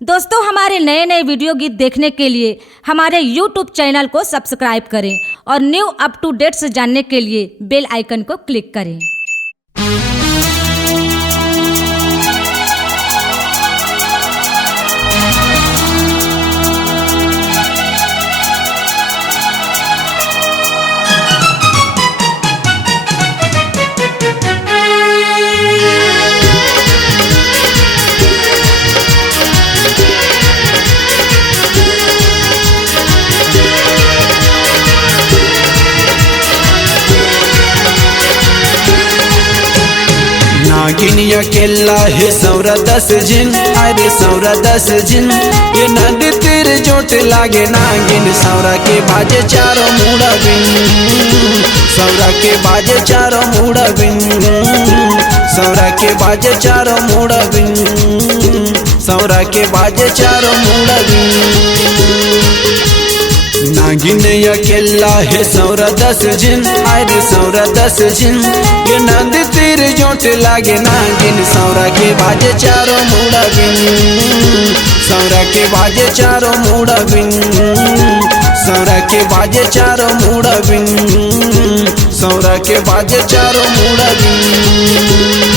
दोस्तों, हमारे नए नए वीडियो गीत देखने के लिए हमारे YouTube चैनल को सब्सक्राइब करें और न्यू अप टू डेट्स जानने के लिए बेल आइकन को क्लिक करें। नागिन अकेला है सौरा 10 जिन, अरे सौरा 10 जिन। ये नदी तीर चोट लागे नागिन, सौरा के बाजे चारों मुड़ा बिन, सौरा के बाजे चारों मुड़ा बिन, सौरा के बाजे चारों मुड़ा बिन, सौरा के बाजे चारों मुड़ा बिन। नागिन अकेला है सौरा 10 जिन, अरे सौरा 10 जिन। ये नदी तीर चोट लागे नागिन, सौरा के बाजे चारों मुड़ा बिन, सौरा के बाजे चारों मुड़ा बिन, सौरा के बाजे चारों मुड़ा बिन, सौरा के बाजे चारों मुड़ा बिन।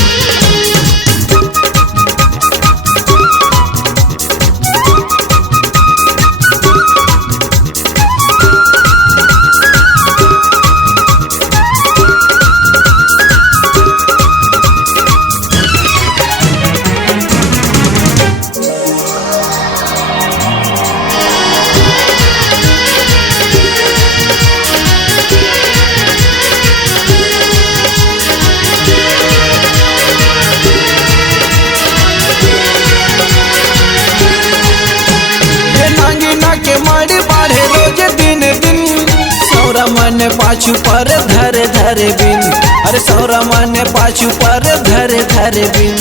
के माड़ी बाढ़े रोज दिन दिन, सौरा मन पाछू पर धरे धरे बिन, अरे सौरा मन पाछू पर धरे धरे बिन।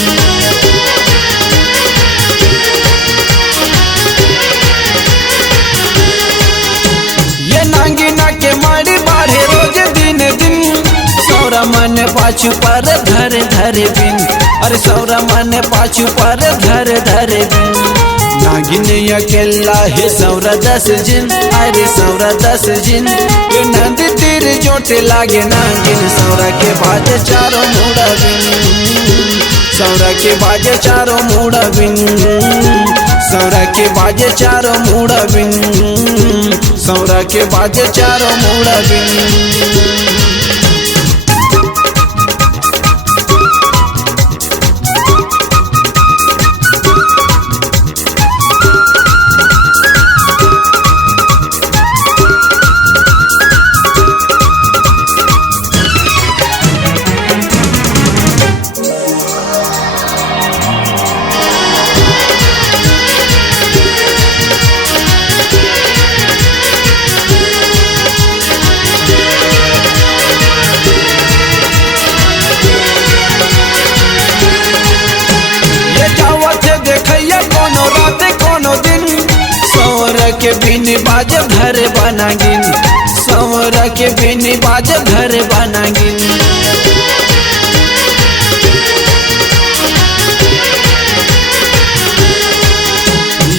ये नागिना के माड़ी बाढ़े रोज दिन दिन, सौरा मन पाछू पर धरे धरे बिन, अरे सौरा मन पाछू पर धरे धरे बिन। नागिन अकेला है सौरा 10 जिन, अरे सौरा 10 जिन। ये नदी तीर चोट लागे नागिन, सौरा के बाजे चारों मुड़ा बिन, सौरा के बाजे चारों मुड़ा बिन, सौरा के बाजे चारों मुड़ा बिन, सौरा के बाजे चारों मुड़ा बिन। सौरा के बिन बाजे घर बनागिन, सौरा के बिन बाजे घर बनागिन।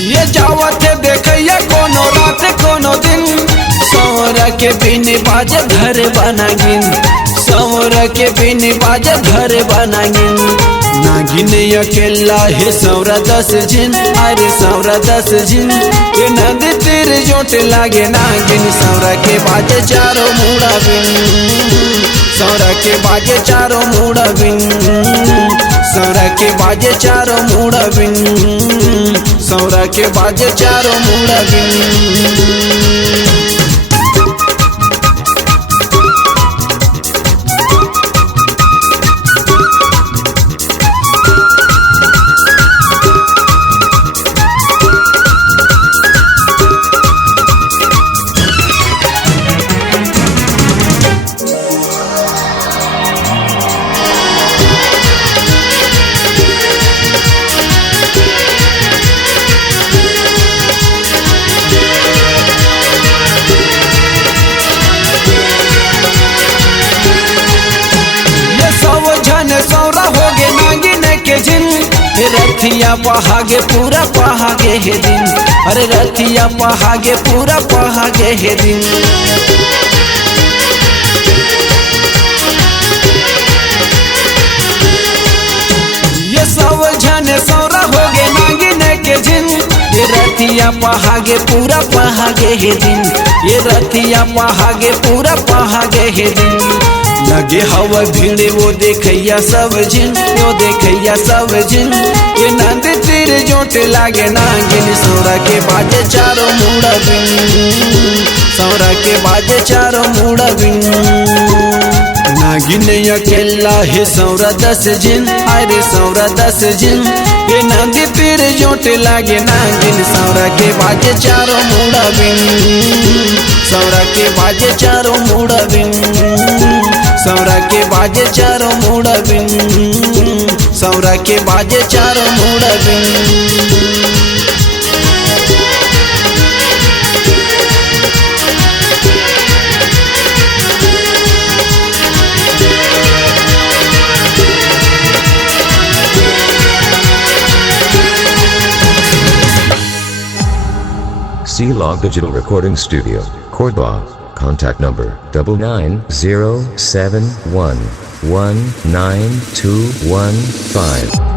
ये जावत देखैया कोनो रात कोनो दिन, सौरा के बिन बाजे घर बनागिन, सौरा के बिन बाजे घर बनागिन। नागिन अकेला है सौरा 10 जिन, अरे सौरा 10 जिन। ये नदी तीर चोट लागे नागिन, सौरा के बाजे चारों मुड़ा बिन, सौरा के बाजे चारों मुड़ा बिन, सौरा के बाजे चारों मुड़ा बिन, सौरा के बाजे चारों मुड़ा बिन। रथिया पहागे पूरा पहागे हे दिन, अरे रथिया पहागे पूरा पहागे हे दिन। ये सब झने सौरा हो गे नागिन के झिन, ये रथिया पहागे पूरा पहागे हे दिन, ये रथिया पहागे पूरा पहागे हे दिन। लगे हवा भीड़े वो देखैया सब जिन, वो देखैया सब जिन। ये नंद तीर जोट लागे नागिन, सौरा के बाजे चारों मुड़ा बिन, सौरा के बाजे चारों मुड़ा बिन। नागिन अकेला है सौरा 10 जिन, अरे सौरा 10 जिन। ये नंद तीर जोट लागे नागिन, सौरा के बाजे चारों मुड़ा बिन, सौरा के बाजे चारों मुड़ा बिन, सौरा के बाजे चारों मुड़ा बिन, सौरा के बाजे चारों मुड़ा बिन। C-Log Digital Recording Studio, Cordoba. Contact number 9907119215.